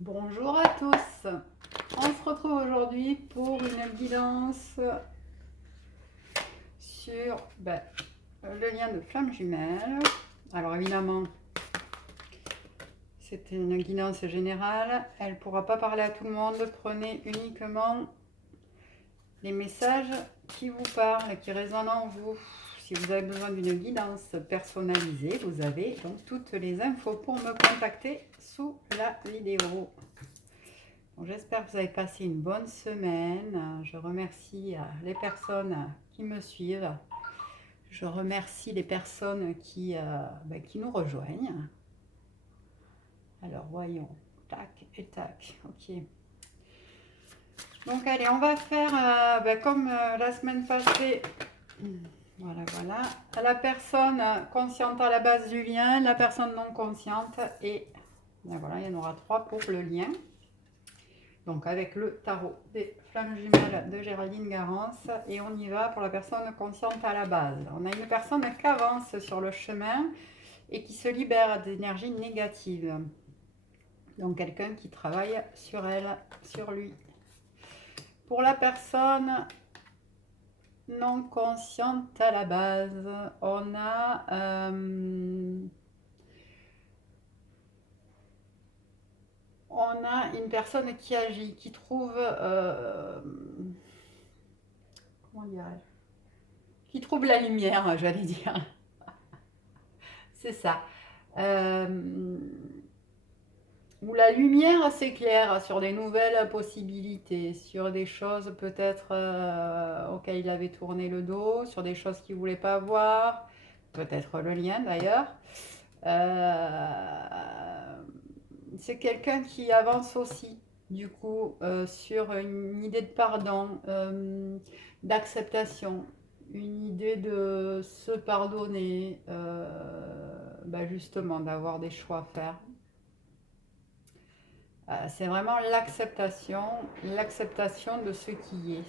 Bonjour à tous. On se retrouve aujourd'hui pour une guidance sur le lien de flamme jumelle. Alors évidemment, c'est une guidance générale. Elle ne pourra pas parler à tout le monde. Prenez uniquement les messages qui vous parlent, qui résonnent en vous. Si vous avez besoin d'une guidance personnalisée, vous avez donc toutes les infos pour me contacter sous la vidéo. J'espère que vous avez passé une bonne semaine. Je remercie les personnes qui me suivent. Je remercie les personnes qui nous rejoignent. Alors, voyons. Tac et tac. Ok. Donc, allez, on va faire comme la semaine passée. Voilà, voilà. La personne consciente à la base du lien, la personne non consciente. Et voilà, il y en aura 3 pour le lien. Donc avec le tarot des flammes jumelles de Géraldine Garance. Et on y va pour la personne consciente à la base. On a une personne qui avance sur le chemin et qui se libère d'énergie négative. Donc quelqu'un qui travaille sur elle, sur lui. Pour la personne non consciente à la base, on a... on a une personne qui agit, qui trouve... comment dirais-je, qui trouve la lumière, j'allais dire. C'est ça. Où la lumière s'éclaire sur des nouvelles possibilités, sur des choses peut-être auxquelles il avait tourné le dos, sur des choses qu'il ne voulait pas voir, peut-être le lien d'ailleurs. C'est quelqu'un qui avance aussi, du coup, sur une idée de pardon, d'acceptation, une idée de se pardonner, justement, d'avoir des choix à faire. C'est vraiment l'acceptation de ce qui est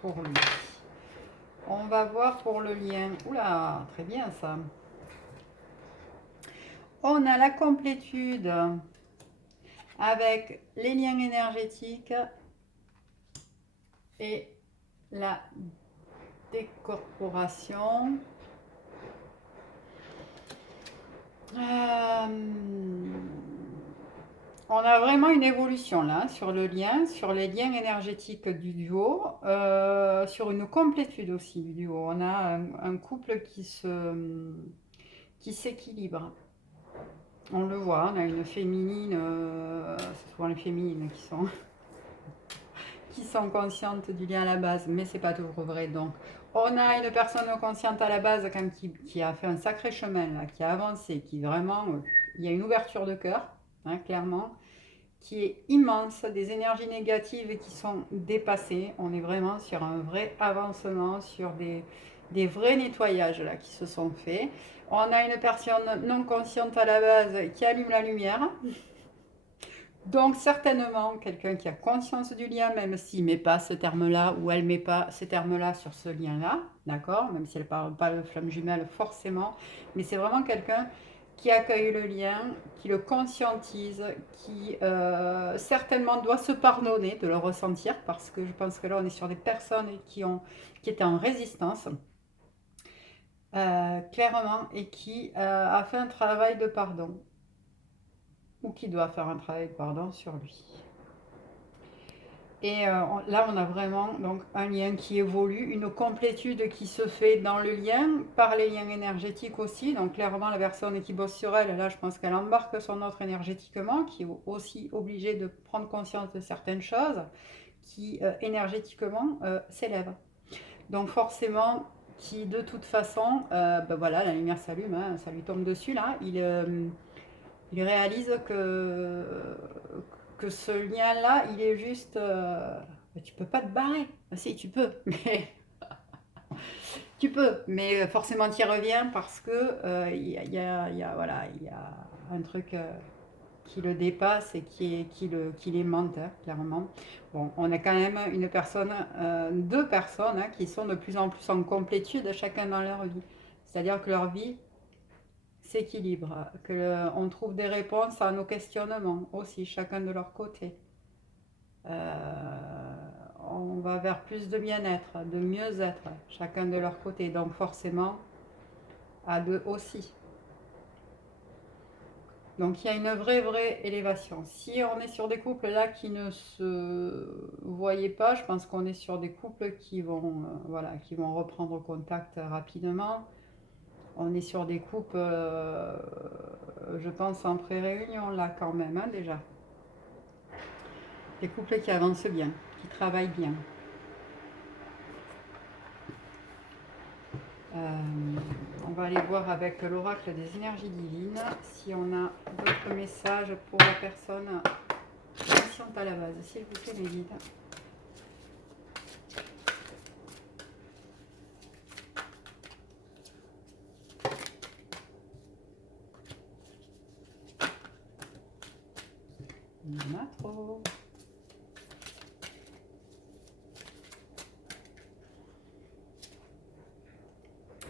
pour lui. On va voir pour le lien. Oula, très bien ça. On a la complétude avec les liens énergétiques et la décorporation. On a vraiment une évolution là sur le lien, sur les liens énergétiques du duo, sur une complétude aussi du duo. On a un couple qui s'équilibre. On le voit, on a une féminine, c'est souvent les féminines qui sont conscientes du lien à la base, mais c'est pas toujours vrai. Donc, on a une personne consciente à la base quand même qui a fait un sacré chemin là, qui a avancé, qui vraiment, il y a une ouverture de cœur, hein, clairement, qui est immense, des énergies négatives qui sont dépassées. On est vraiment sur un vrai avancement, sur des vrais nettoyages là, qui se sont faits. On a une personne non consciente à la base qui allume la lumière. Donc certainement quelqu'un qui a conscience du lien, même s'il ne met pas ce terme-là ou elle ne met pas ces termes-là sur ce lien-là, d'accord, même si elle ne parle pas de flamme jumelle forcément, mais c'est vraiment quelqu'un qui accueille le lien, qui le conscientise, qui certainement doit se pardonner de le ressentir, parce que je pense que là on est sur des personnes qui étaient en résistance, clairement, et qui a fait un travail de pardon, ou qui doit faire un travail de pardon sur lui. Et là, on a vraiment donc un lien qui évolue, une complétude qui se fait dans le lien, par les liens énergétiques aussi. Donc clairement, la personne qui bosse sur elle, là, je pense qu'elle embarque son autre énergétiquement, qui est aussi obligée de prendre conscience de certaines choses, qui énergétiquement s'élève. Donc forcément, qui de toute façon, voilà, la lumière s'allume, hein, ça lui tombe dessus là, il réalise que ce lien-là, il est juste... tu peux pas te barrer. Si, tu peux, mais... tu peux, mais forcément tu y reviens parce que il y a, voilà, il y a un truc qui le dépasse et qui l'aimante, hein, clairement. Bon, on a quand même une personne, deux personnes qui sont de plus en plus en complétude, chacun dans leur vie. C'est-à-dire que leur vie s'équilibre, on trouve des réponses à nos questionnements aussi, chacun de leur côté. Euh, on va vers plus de bien-être, de mieux-être, chacun de leur côté. Donc forcément, à deux aussi. Donc il y a une vraie élévation. Si on est sur des couples là qui ne se voyaient pas, je pense qu'on est sur des couples qui vont, voilà, qui vont reprendre contact rapidement. On est sur des couples, je pense, en pré-réunion là quand même, hein, déjà. Des couples qui avancent bien, qui travaillent bien. On va aller voir avec l'oracle des énergies divines si on a d'autres messages pour la personne consciente à la base. S'il vous plaît, mes guides. Il y en a trop.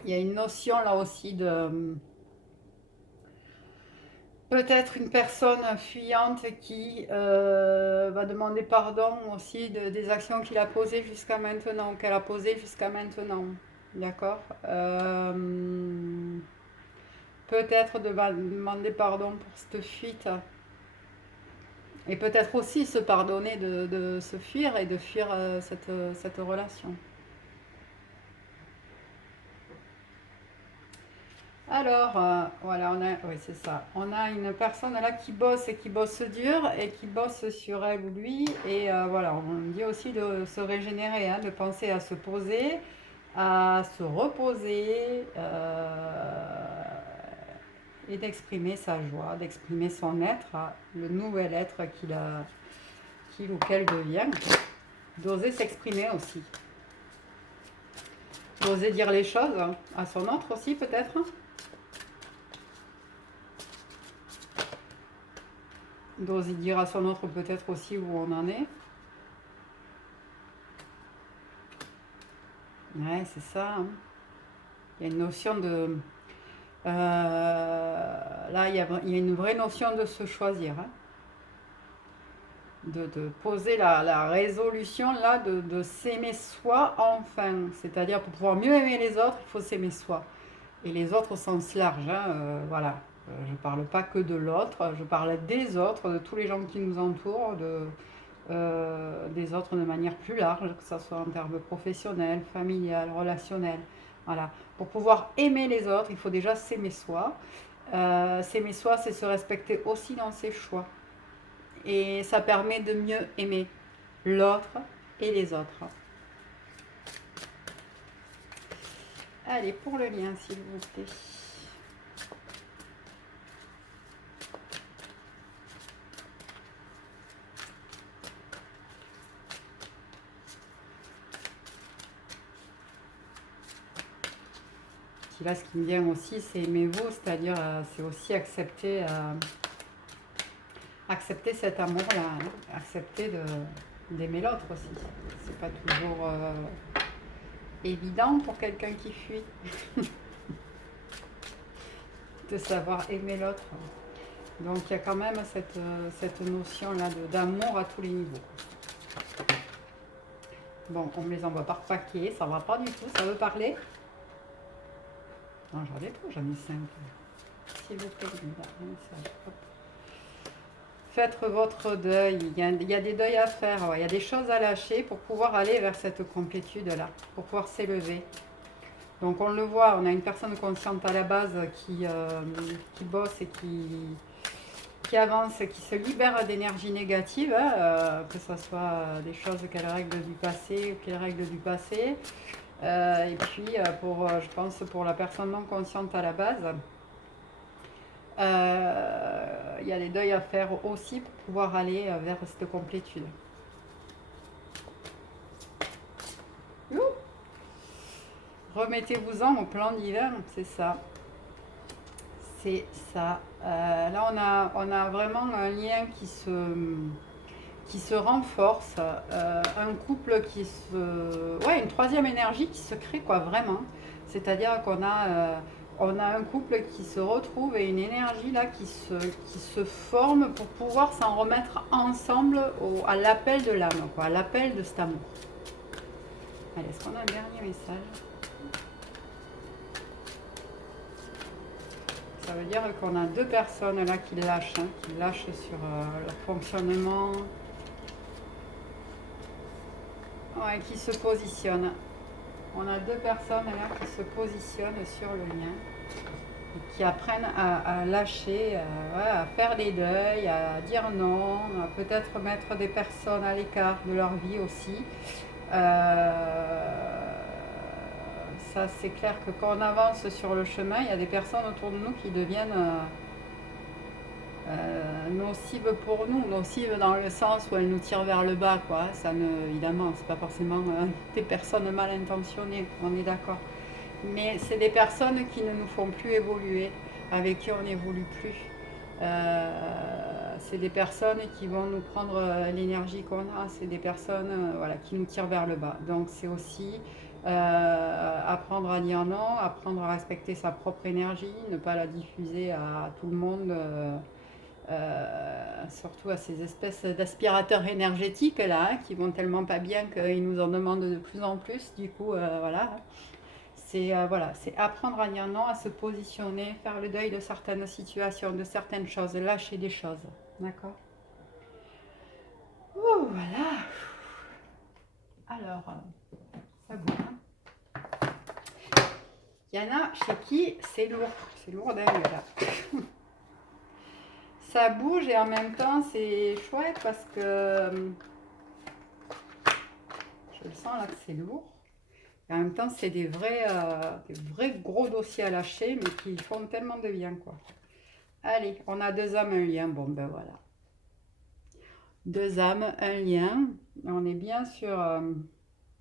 Il y a une notion là aussi de peut-être une personne fuyante qui va demander pardon aussi des actions qu'il a posées jusqu'à maintenant, qu'elle a posées jusqu'à maintenant. D'accord. Peut-être demander pardon pour cette fuite. Et peut-être aussi se pardonner de se fuir et de fuir cette relation. Alors, voilà, oui, c'est ça. On a une personne là qui bosse et qui bosse dur et qui bosse sur elle ou lui. Et voilà, on dit aussi de se régénérer, hein, de penser à se poser, à se reposer et d'exprimer sa joie, d'exprimer son être, le nouvel être qu'il ou qu'elle devient, d'oser s'exprimer aussi, d'oser dire les choses à son autre aussi peut-être. D'oser dire à son autre peut-être aussi où on en est. Ouais, c'est ça. Hein. Il y a une notion de... là, il y a une vraie notion de se choisir. Hein. De poser la résolution là de s'aimer soi enfin. C'est-à-dire pour pouvoir mieux aimer les autres, il faut s'aimer soi. Et les autres au sens large. Hein, voilà. Je ne parle pas que de l'autre, je parle des autres, de tous les gens qui nous entourent, des autres de manière plus large, que ce soit en termes professionnels, familial, relationnel. Voilà. Pour pouvoir aimer les autres, il faut déjà s'aimer soi. S'aimer soi, c'est se respecter aussi dans ses choix. Et ça permet de mieux aimer l'autre et les autres. Allez, pour le lien, s'il vous plaît. Là, ce qui me vient aussi, c'est aimez-vous, c'est-à-dire c'est aussi accepter cet amour-là, hein, accepter d'aimer l'autre aussi. C'est pas toujours évident pour quelqu'un qui fuit de savoir aimer l'autre. Donc il y a quand même cette notion-là d'amour à tous les niveaux. Bon, on me les envoie par paquet, ça va pas du tout, ça veut parler. Non, j'en ai trop, j'en ai 5. S'il vous plaît, faites votre deuil. Il y a des deuils à faire, ouais. Il y a des choses à lâcher pour pouvoir aller vers cette complétude-là, pour pouvoir s'élever. Donc on le voit, on a une personne consciente à la base qui bosse et qui avance, qui se libère d'énergie négative, hein, que ce soit des choses qu'elle règle du passé ou qu'elle règle du passé. Et puis, je pense pour la personne non consciente à la base, il y a des deuils à faire aussi pour pouvoir aller vers cette complétude. Remettez-vous-en au plan divin, c'est ça. C'est ça. Là, on a vraiment un lien qui se renforce, un couple ouais, une troisième énergie qui se crée, quoi, vraiment. C'est-à-dire qu'on a, on a un couple qui se retrouve et une énergie là qui se forme pour pouvoir s'en remettre ensemble à l'appel de l'âme, quoi, à l'appel de cet amour. Allez, est-ce qu'on a un dernier message? Ça veut dire qu'on a deux personnes là qui lâchent sur leur fonctionnement, ouais, qui se positionnent. On a deux personnes là qui se positionnent sur le lien et qui apprennent à lâcher, ouais, à faire des deuils, à dire non, à peut-être mettre des personnes à l'écart de leur vie aussi. Ça, c'est clair que quand on avance sur le chemin, il y a des personnes autour de nous qui deviennent nocives pour nous, nocives dans le sens où elles nous tirent vers le bas, quoi. Ça ne, évidemment, c'est pas forcément des personnes mal intentionnées, on est d'accord. Mais c'est des personnes qui ne nous font plus évoluer, avec qui on n'évolue plus. C'est des personnes qui vont nous prendre l'énergie qu'on a, c'est des personnes voilà, qui nous tirent vers le bas. Donc c'est aussi apprendre à dire non, apprendre à respecter sa propre énergie, ne pas la diffuser à tout le monde, surtout à ces espèces d'aspirateurs énergétiques là, hein, qui vont tellement pas bien qu'ils nous en demandent de plus en plus. Du coup, voilà. Voilà, c'est apprendre à dire non, à se positionner, faire le deuil de certaines situations, de certaines choses, lâcher des choses. D'accord. Ouh, voilà. Alors, ça bouge. Il y en a chez qui c'est lourd. C'est lourd dingue là. Ça bouge et en même temps c'est chouette parce que je le sens là que c'est lourd. Et en même temps c'est des vrais gros dossiers à lâcher mais qui font tellement de bien quoi. Allez, on a deux âmes, un lien. Bon ben voilà. Deux âmes, un lien. On est bien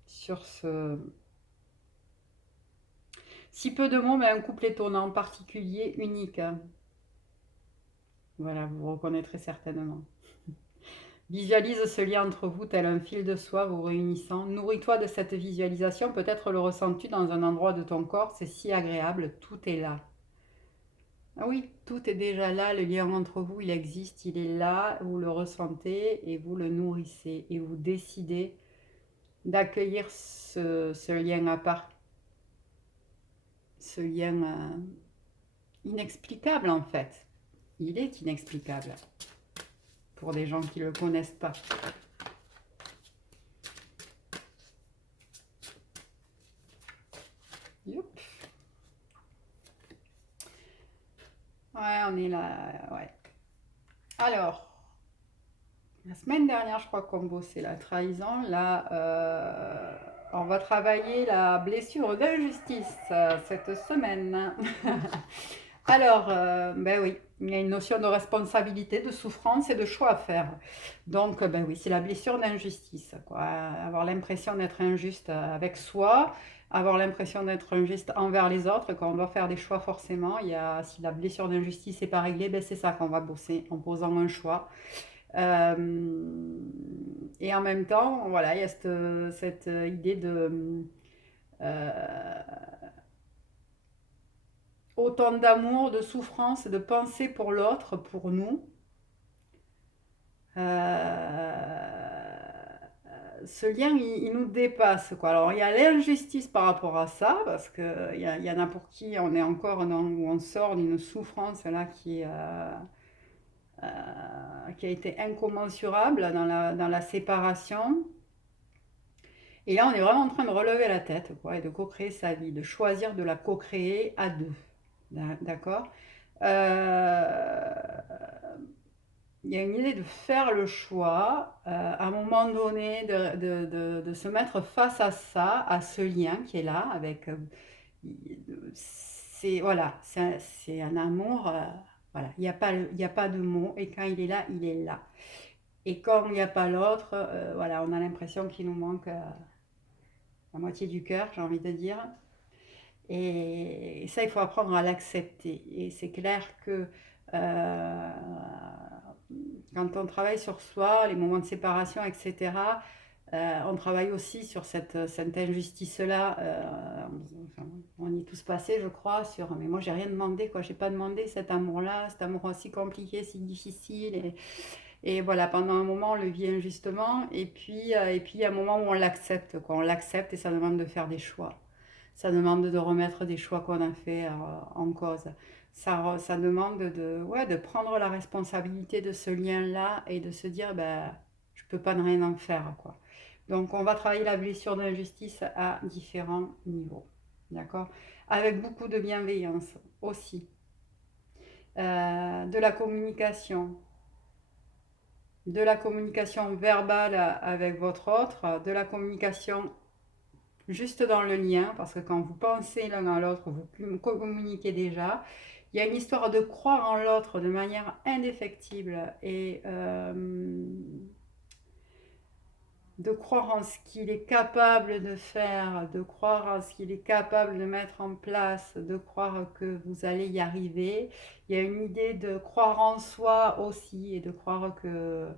sur ce... Si peu de mots, mais un couple étonnant, particulier, unique. Voilà, vous reconnaîtrez certainement. Visualise ce lien entre vous tel un fil de soie vous réunissant. Nourris-toi de cette visualisation. Peut-être le ressens-tu dans un endroit de ton corps. C'est si agréable. Tout est là. Ah oui, tout est déjà là. Le lien entre vous, il existe. Il est là. Vous le ressentez et vous le nourrissez. Et vous décidez d'accueillir ce lien à part. Ce lien inexplicable en fait. Il est inexplicable pour des gens qui ne le connaissent pas. Youp. Ouais, on est là. Ouais. Alors, la semaine dernière, je crois qu'on bossait la trahison. Là, on va travailler la blessure d'injustice cette semaine. Alors, ben oui, il y a une notion de responsabilité, de souffrance et de choix à faire. Donc, ben oui, c'est la blessure d'injustice, quoi. Avoir l'impression d'être injuste avec soi, avoir l'impression d'être injuste envers les autres, quand on doit faire des choix forcément. Si la blessure d'injustice n'est pas réglée, ben c'est ça qu'on va bosser en posant un choix. Et en même temps, voilà, il y a cette idée de autant d'amour, de souffrance, de pensée pour l'autre, pour nous. Ce lien, il nous dépasse, quoi. Alors, il y a l'injustice par rapport à ça, parce qu'il y en a pour qui on est encore où on sort d'une souffrance là qui a été incommensurable dans la séparation. Et là, on est vraiment en train de relever la tête, quoi, et de co-créer sa vie, de choisir de la co-créer à deux. D'accord. Il y a une idée de faire le choix, à un moment donné, de se mettre face à ça, à ce lien qui est là, avec... c'est voilà, c'est un amour, voilà, il n'y a pas de mots, et quand il est là, il est là. Et quand il n'y a pas l'autre, voilà, on a l'impression qu'il nous manque la moitié du cœur, j'ai envie de dire. Et ça, il faut apprendre à l'accepter. Et c'est clair que euh, quand on travaille sur soi, les moments de séparation, etc., on travaille aussi sur cette injustice-là. On est tous passés, je crois, sur mais moi j'ai rien demandé, quoi. J'ai pas demandé cet amour-là, cet amour aussi compliqué, si difficile. Et voilà, pendant un moment, on le vit injustement. Et puis il y a un moment où on l'accepte, quoi. On l'accepte et ça demande de faire des choix. Ça demande de remettre des choix qu'on a fait en cause. Ça demande ouais, de prendre la responsabilité de ce lien-là et de se dire, ben, je peux pas ne rien en faire, quoi. Donc, on va travailler la blessure d'injustice à différents niveaux. D'accord? Avec beaucoup de bienveillance aussi. De la communication. De la communication verbale avec votre autre. De la communication juste dans le lien, parce que quand vous pensez l'un à l'autre, vous communiquez déjà. Il y a une histoire de croire en l'autre de manière indéfectible et de croire en ce qu'il est capable de faire, de croire en ce qu'il est capable de mettre en place, de croire que vous allez y arriver. Il y a une idée de croire en soi aussi et de croire euh,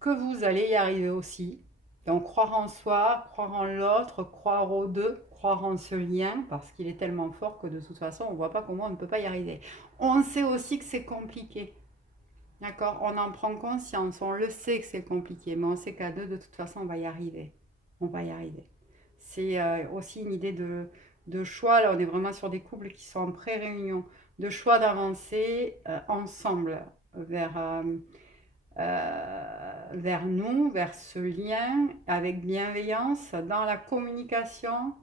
que vous allez y arriver aussi. Donc croire en soi, croire en l'autre, croire aux deux, croire en ce lien, parce qu'il est tellement fort que de toute façon, on ne voit pas comment on ne peut pas y arriver. On sait aussi que c'est compliqué. D'accord? On en prend conscience, on le sait que c'est compliqué, mais on sait qu'à deux, de toute façon, on va y arriver. On va y arriver. C'est aussi une idée de choix. Là, on est vraiment sur des couples qui sont en pré-réunion, de choix d'avancer ensemble vers nous, vers ce lien, avec bienveillance, dans la communication,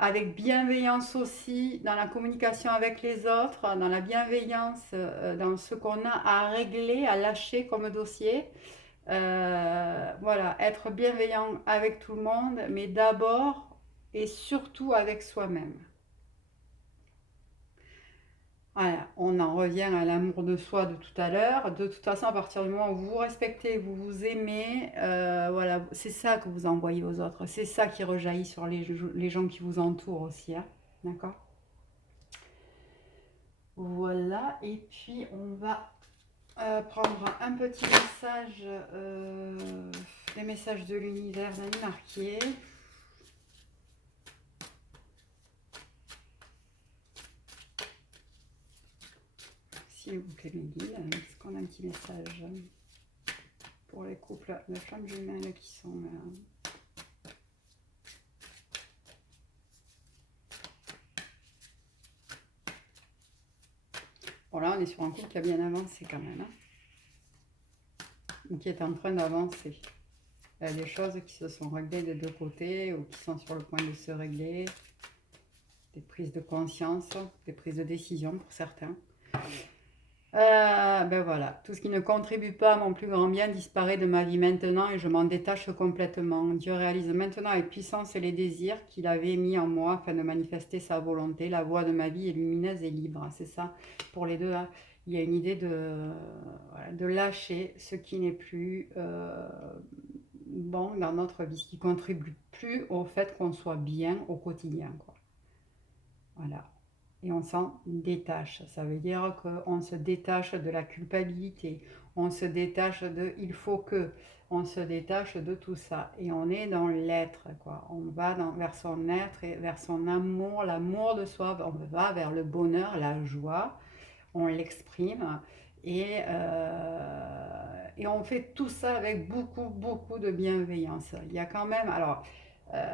avec bienveillance aussi, dans la communication avec les autres, dans la bienveillance, dans ce qu'on a à régler, à lâcher comme dossier. Voilà, être bienveillant avec tout le monde, mais d'abord et surtout avec soi-même. Voilà, on en revient à l'amour de soi de tout à l'heure. De toute façon, à partir du moment où vous vous respectez, vous vous aimez, voilà, c'est ça que vous envoyez aux autres. C'est ça qui rejaillit sur les gens qui vous entourent aussi. Hein. D'accord? Voilà, et puis on va prendre un petit message, les messages de l'univers d'Annie Marquier. S'il vous plaît, mes guides, est-ce qu'on a un petit message pour les couples de flammes jumelles qui sont bon, là, on est sur un couple qui a bien avancé quand même, hein, qui est en train d'avancer. Il y a des choses qui se sont réglées des deux côtés ou qui sont sur le point de se régler. Des prises de conscience, des prises de décision pour certains. Ben voilà, tout ce qui ne contribue pas à mon plus grand bien disparaît de ma vie maintenant et je m'en détache complètement. Dieu réalise maintenant avec puissance les désirs qu'il avait mis en moi afin de manifester sa volonté. La voie de ma vie est lumineuse et libre. C'est ça pour les deux. Hein. Il y a une idée voilà, de lâcher ce qui n'est plus bon dans notre vie, ce qui ne contribue plus au fait qu'on soit bien au quotidien, quoi. Voilà. Et on s'en détache. Ça veut dire qu'on se détache de la culpabilité, on se détache de il faut que, on se détache de tout ça. Et on est dans l'être, quoi. On va vers son être et vers son amour, l'amour de soi. On va vers le bonheur, la joie. On l'exprime. Et on fait tout ça avec beaucoup, beaucoup de bienveillance. Il y a quand même, alors,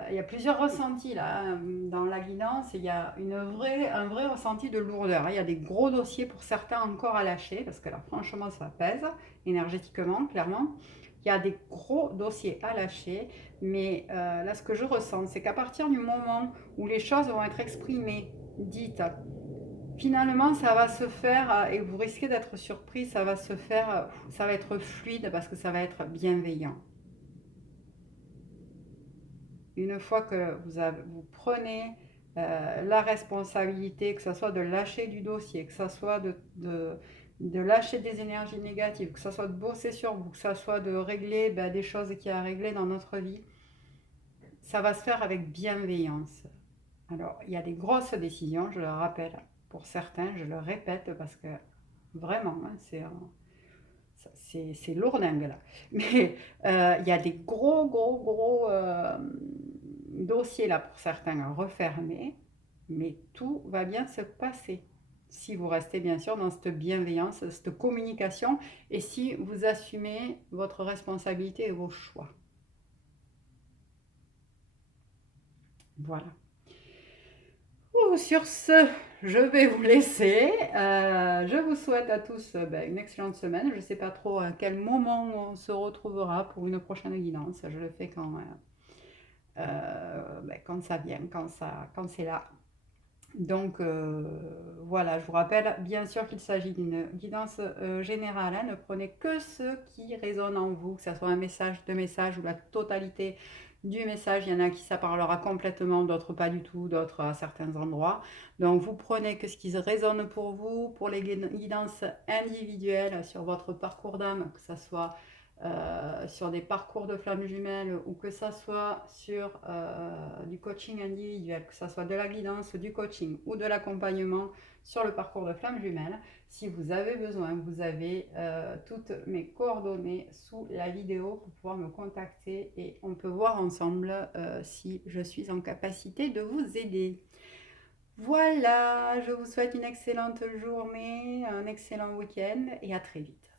il y a plusieurs ressentis là hein, dans la guidance. Il y a un vrai ressenti de lourdeur. Il y a des gros dossiers pour certains encore à lâcher parce que là, franchement, ça pèse énergétiquement, clairement. Il y a des gros dossiers à lâcher, mais là, ce que je ressens, c'est qu'à partir du moment où les choses vont être exprimées, dites, finalement, ça va se faire, et vous risquez d'être surpris, ça va se faire, ça va être fluide parce que ça va être bienveillant. Une fois que vous prenez la responsabilité, que ce soit de lâcher du dossier, que ce soit de lâcher des énergies négatives, que ce soit de bosser sur vous, que ce soit de régler des choses qu'il y a à régler dans notre vie, ça va se faire avec bienveillance. Alors, il y a des grosses décisions, je le rappelle, pour certains, je le répète parce que vraiment, hein, C'est lourdingue là. Mais il y a des gros dossiers là pour certains à refermer, mais tout va bien se passer. Si vous restez bien sûr dans cette bienveillance, cette communication, et si vous assumez votre responsabilité et vos choix. Voilà. Sur ce, je vais vous laisser. Je vous souhaite à tous une excellente semaine. Je ne sais pas trop à quel moment on se retrouvera pour une prochaine guidance. Je le fais quand ça vient, quand c'est là. Donc voilà, je vous rappelle bien sûr qu'il s'agit d'une guidance générale. Ne prenez que ce qui résonne en vous, que ce soit un message, deux messages ou la totalité du message. Il y en a qui ça parlera complètement, d'autres pas du tout, d'autres à certains endroits. Donc vous prenez que ce qui résonne pour vous, pour les guidances individuelles sur votre parcours d'âme, que ce soit sur des parcours de flammes jumelles ou que ça soit sur du coaching individuel, que ça soit de la guidance, du coaching ou de l'accompagnement sur le parcours de flammes jumelles. Si vous avez besoin, vous avez toutes mes coordonnées sous la vidéo pour pouvoir me contacter et on peut voir ensemble si je suis en capacité de vous aider. Voilà, je vous souhaite une excellente journée, un excellent week-end et à très vite.